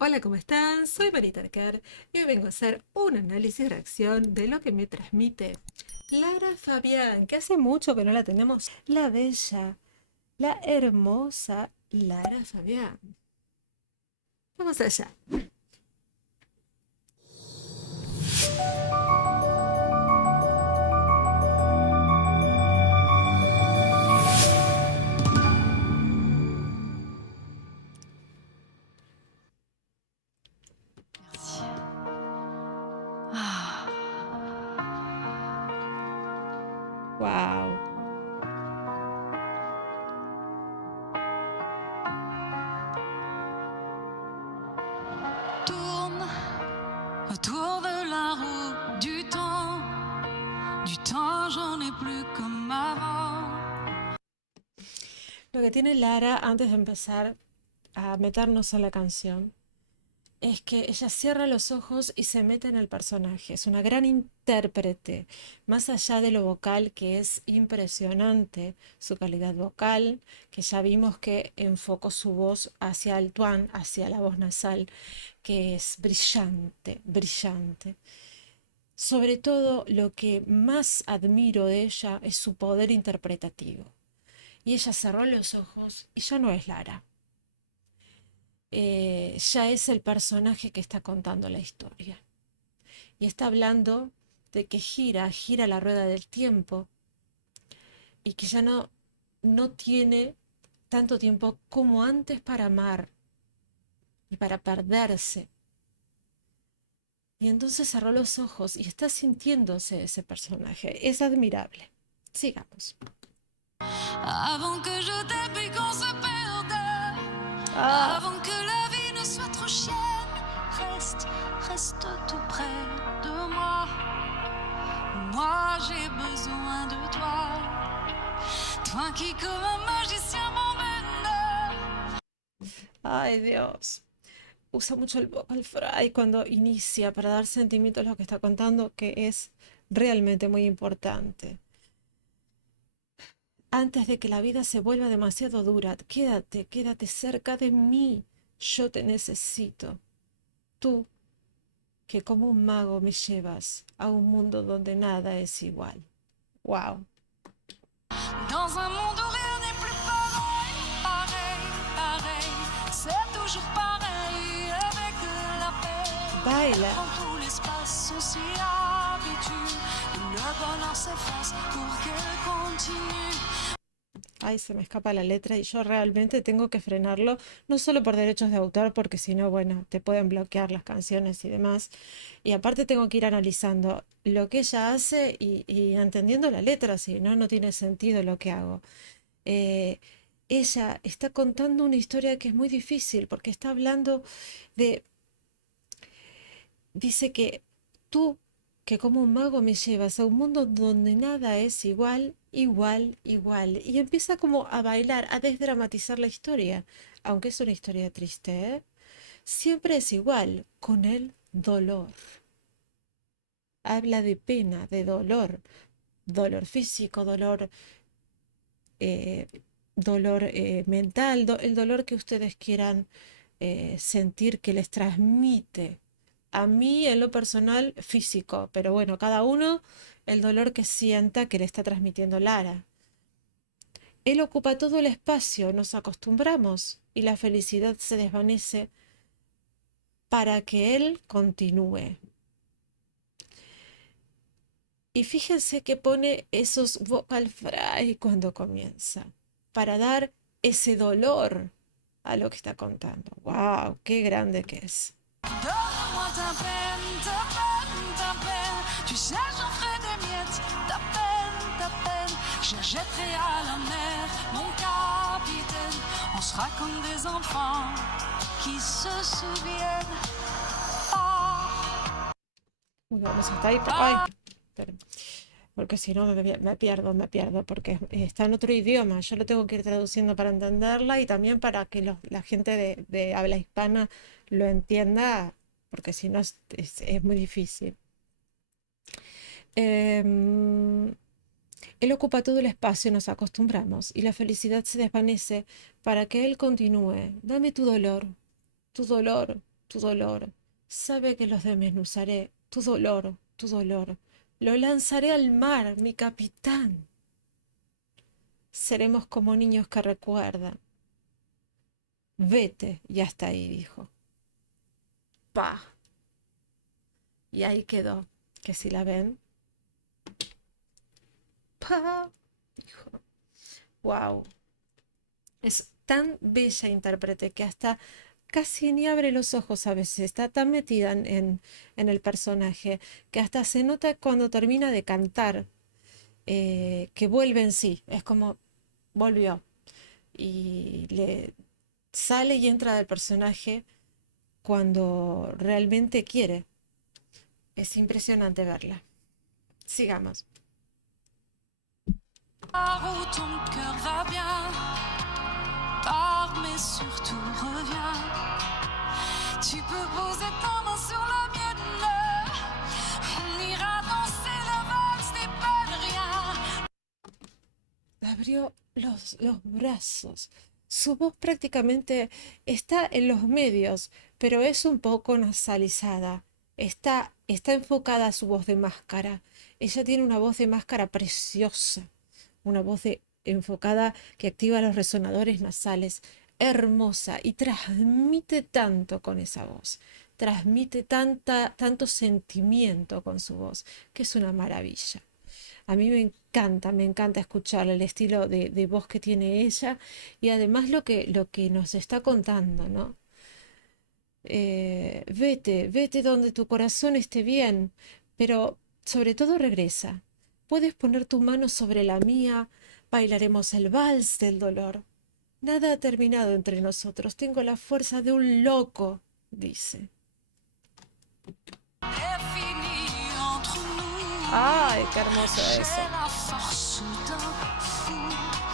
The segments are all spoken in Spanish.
Hola, ¿cómo están? Soy Marita Arquer y hoy vengo a hacer un análisis de reacción de lo que me transmite Lara Fabián, que hace mucho que no la tenemos. La bella, la hermosa Lara Fabián. Vamos allá. Wow. Tourne autour de la roue du temps. Du temps, j'en ai plus comme avant. Lo que tiene Lara antes de empezar a meternos en la canción es que ella cierra los ojos y se mete en el personaje. Es una gran intérprete, más allá de lo vocal, que es impresionante su calidad vocal, que ya vimos que enfocó su voz hacia el tuán, hacia la voz nasal, que es brillante, brillante. Sobre todo, lo que más admiro de ella es su poder interpretativo. Y ella cerró los ojos y ya no es Lara. Ya es el personaje que está contando la historia. Y está hablando de que gira la rueda del tiempo y que ya no tiene tanto tiempo como antes para amar y para perderse. Y entonces cerró los ojos y está sintiéndose ese personaje. Es admirable. Sigamos. Avant que je t'aie puis qu'on se perde. Ah, Avant que la vie ne soit trop chienne. Reste tout près de moi. Moi j'ai besoin de toi. Toi qui comme un magicien m'emmène. ay Dios. Usa mucho el vocal fry cuando inicia para dar sentimientos a lo que está contando, que es realmente muy importante. Antes de que la vida se vuelva demasiado dura, quédate cerca de mí. Yo te necesito. Tú, que como un mago me llevas a un mundo donde nada es igual. Wow. Dans un monde où rien n'est plus pareil. Pareil. C'est toujours pareil avec la paix. Baila. Quand tout l'espace on s'y habitue. Le bonheur s'efface pour qu'elle continue. Ay, se me escapa la letra y yo realmente tengo que frenarlo, no solo por derechos de autor, porque si no, bueno, te pueden bloquear las canciones y demás. Y aparte tengo que ir analizando lo que ella hace y entendiendo la letra, si no, no tiene sentido lo que hago. Eh, Ella está contando una historia que es muy difícil, porque está hablando de, dice que tú, que como un mago me llevas a un mundo donde nada es igual, igual, igual. Y empieza como a bailar, a desdramatizar la historia. Aunque es una historia triste, ¿eh? Siempre es igual, con el dolor. Habla de pena, de dolor. Dolor físico, eh, dolor mental, el dolor que ustedes quieran sentir que les transmite. A mí, en lo personal, físico, pero bueno, cada uno el dolor que sienta que le está transmitiendo Lara. Él ocupa todo el espacio, nos acostumbramos y la felicidad se desvanece para que él continúe. Y fíjense que pone esos vocal fry cuando comienza, para dar ese dolor a lo que está contando. ¡Wow! ¡Qué grande que es! Donne-moi ta peine, ta peine, ta peine. Tu sais, j'en ferai des miettes. Ta peine, ta peine. Je la jetterai à la mer, mon capitaine. On sera comme des enfants qui se souviennent. Ah, Bueno, vamos hasta ahí. ¡Ay! ah. Espera, porque si no me pierdo, porque está en otro idioma. Yo lo tengo que ir traduciendo para entenderla y también para que la gente de habla hispana lo entienda, porque si no es muy difícil. Em, Él ocupa todo el espacio, nos acostumbramos, y la felicidad se desvanece para que él continúe. Dame tu dolor, tu dolor. Sabe que los desmenuzaré, tu dolor, tu dolor. Lo lanzaré al mar, mi capitán. Seremos como niños que recuerdan. Vete, y hasta ahí, dijo. Pa. Y ahí quedó, que si la ven, pa, dijo. Wow. Es tan bella intérprete que hasta casi ni abre los ojos a veces, está tan metida en el personaje que hasta se nota cuando termina de cantar que vuelve en sí, es como volvió y le sale y entra del personaje cuando realmente quiere. Es impresionante verla. Sigamos. Où ton cœur va bien, pars mais surtout reviens. Tu peux poser ta main sur la mienne, on ira danser la valse des pas de rien. Abrió los brazos. Su voz prácticamente está en los medios, pero es un poco nasalizada. Está enfocada a su voz de máscara. Ella tiene una voz de máscara preciosa, una voz enfocada que activa los resonadores nasales, hermosa y transmite tanto con esa voz. Transmite tanto sentimiento con su voz, que es una maravilla. A mí me encanta escuchar el estilo de voz que tiene ella y además lo que nos está contando, ¿no? Vete donde tu corazón esté bien, pero sobre todo regresa. Puedes poner tu mano sobre la mía, bailaremos el vals del dolor. Nada ha terminado entre nosotros, tengo la fuerza de un loco, dice. Est fini entre nous. Ay, qué hermoso J'ai eso. la force d'un fou.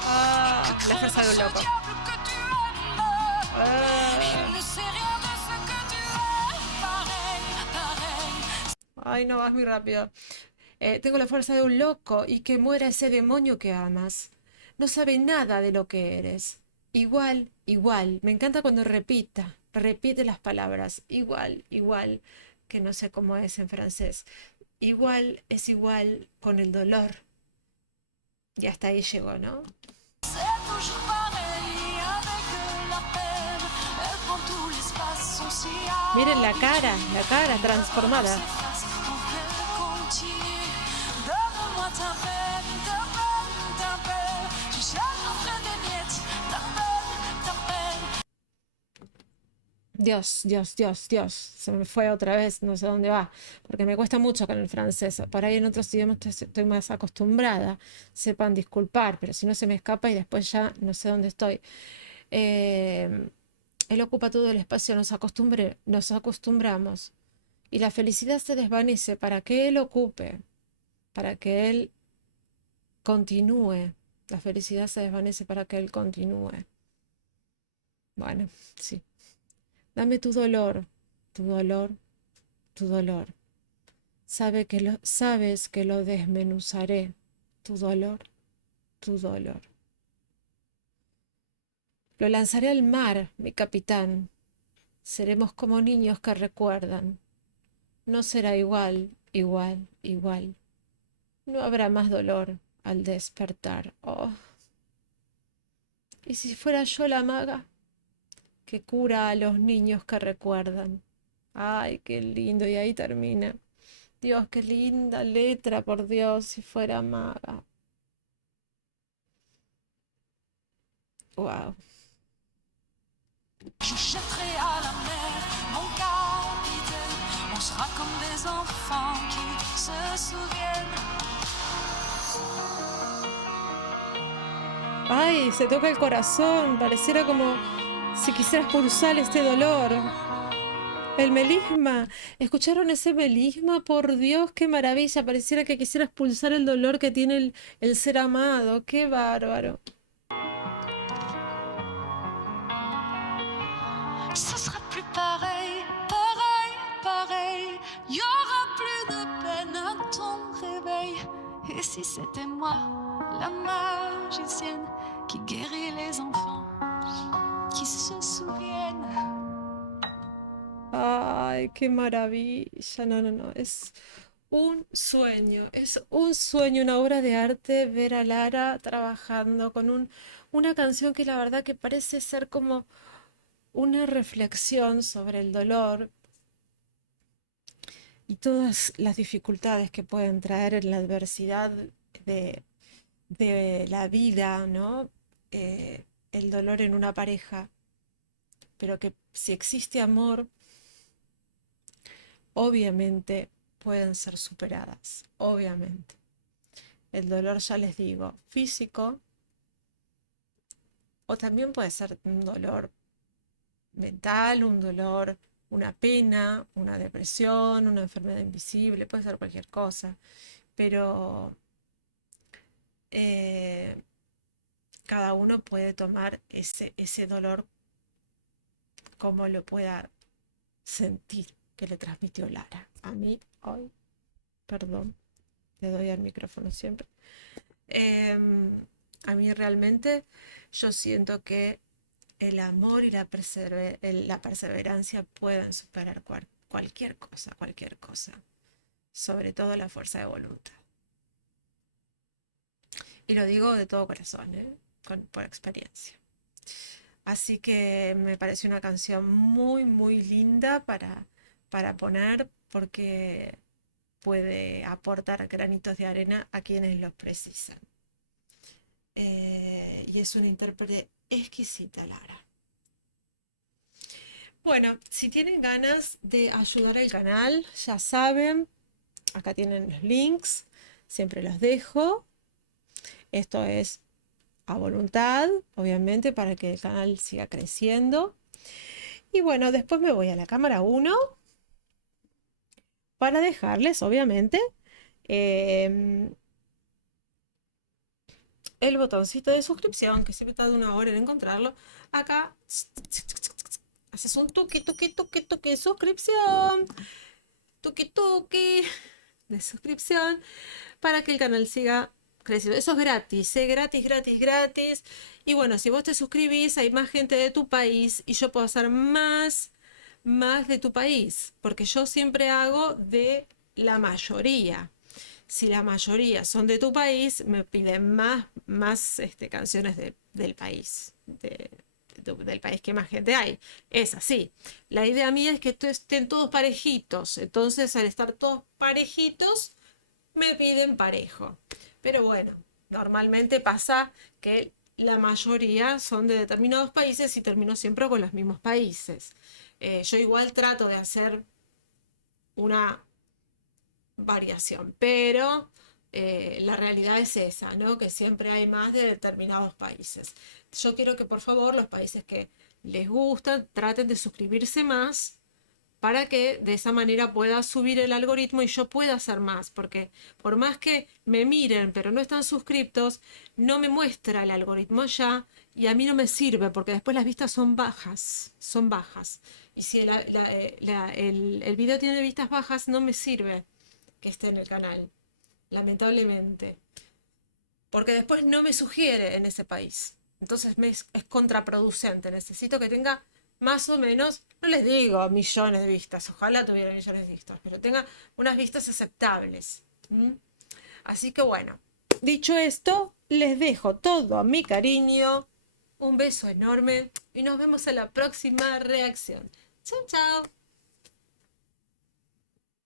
Ah, Que la crève fuerza de un ce loco. diable que tu aimes. Ah. Il ne sait rien de ce que tu es. Pareil, pareil. Ay, no, vas muy rápido. Tengo la fuerza de un loco y que muera ese demonio que amas. No sabe nada de lo que eres. Igual, igual. Me encanta cuando repite las palabras. Igual, igual, que no sé cómo es en francés. Igual es igual con el dolor. Y hasta ahí llegó, ¿no? C'est toujours pareil avec la peine. Elle prend tout l'espace, son Miren sillage. la cara transformada. S'efface pour qu'elle continue. Donne-moi ta peine, ta peine, ta peine. Tu cherches entre des miettes. Ta peine, ta peine. Dios, Dios, Dios, Dios. Se me fue otra vez, no sé dónde va, porque me cuesta mucho con el francés. Por ahí en otros idiomas estoy más acostumbrada. Sepan disculpar, pero si no se me escapa y después ya no sé dónde estoy. Eh, él ocupa todo el espacio, nos acostumbramos. Y la felicidad se desvanece para que él ocupe, para que él continúe. La felicidad se desvanece para que él continúe. Bueno, sí. Dame tu dolor, tu dolor, tu dolor. Sabes que lo desmenuzaré. Tu dolor, tu dolor. Lo lanzaré al mar, mi capitán. Seremos como niños que recuerdan. No será igual, igual, igual. No habrá más dolor al despertar. Oh. ¿Y si fuera yo la maga que cura a los niños que recuerdan? Ay, qué lindo. Y ahí termina. Dios, qué linda letra, por Dios, si fuera maga. Wow. Je jetterai à la mer mon capitaine. On sera comme des enfants qui se souviennent. Ay, se toca el corazón. Pareciera como si quisieras pulsar este dolor. El melisma. ¿Escucharon ese melisma? Por Dios, qué maravilla. Pareciera que quisieras pulsar el dolor que tiene el ser amado. Qué bárbaro. Ce sera plus pareil, pareil, pareil. Y aura plus de peine à ton réveil. Et si c'était moi, la magicienne, qui guérit les enfants, qui se souviennent. Ay, qué maravilla. No, no, no. Es un sueño, una obra de arte ver a Lara trabajando con una canción que la verdad que parece ser como una reflexión sobre el dolor y todas las dificultades que pueden traer en la adversidad de, de la vida, ¿no? El dolor en una pareja, pero que si existe amor, obviamente pueden ser superadas, obviamente. El dolor, ya les digo, físico, o también puede ser un dolor mental, un dolor, una pena, una depresión, una enfermedad invisible, puede ser cualquier cosa, pero eh, cada uno puede tomar ese dolor como lo pueda sentir que le transmitió Lara. A mí, hoy, perdón, le doy al micrófono siempre. A mí realmente yo siento que el amor y la perseverancia pueden superar cualquier cosa, sobre todo la fuerza de voluntad. Y lo digo de todo corazón, ¿eh? Por experiencia. Así que me pareció una canción muy, muy linda para poner porque puede aportar granitos de arena a quienes los precisan. Y es una intérprete exquisita, Lara. Bueno, si tienen ganas de ayudar al canal, ya saben, acá tienen los links, siempre los dejo. Esto es a voluntad, obviamente, para que el canal siga creciendo. Y bueno, después me voy a la cámara 1 para dejarles, obviamente, em, el botoncito de suscripción, que siempre tarda una hora en encontrarlo. Acá haces un tuki, tuki, tuki, tuki, suscripción, tuki, tuki de suscripción para que el canal siga creciendo. Eso es gratis, ¿eh? Gratis, gratis, gratis. Y bueno, si vos te suscribís, hay más gente de tu país y yo puedo hacer más de tu país, porque yo siempre hago de la mayoría. Si la mayoría son de tu país, me piden más canciones del país, del país que más gente hay. Es así. La idea mía es que estén todos parejitos. Entonces, al estar todos parejitos, me piden parejo. Pero bueno, normalmente pasa que la mayoría son de determinados países y termino siempre con los mismos países. Yo igual trato de hacer una variación, pero la realidad es esa, ¿no? Que siempre hay más de determinados países. Yo quiero que por favor los países que les gustan traten de suscribirse más para que de esa manera pueda subir el algoritmo y yo pueda hacer más, porque por más que me miren pero no están suscriptos, no me muestra el algoritmo ya y a mí no me sirve porque después las vistas son bajas, son bajas. Y si el video tiene vistas bajas, no me sirve que esté en el canal, lamentablemente, porque después no me sugiere en ese país. Entonces es contraproducente. Necesito que tenga más o menos, no les digo millones de vistas, ojalá tuviera millones de vistas, pero tenga unas vistas aceptables. ¿Mm? Así que bueno, dicho esto, les dejo todo mi cariño, un beso enorme y nos vemos en la próxima reacción. Chao, chao.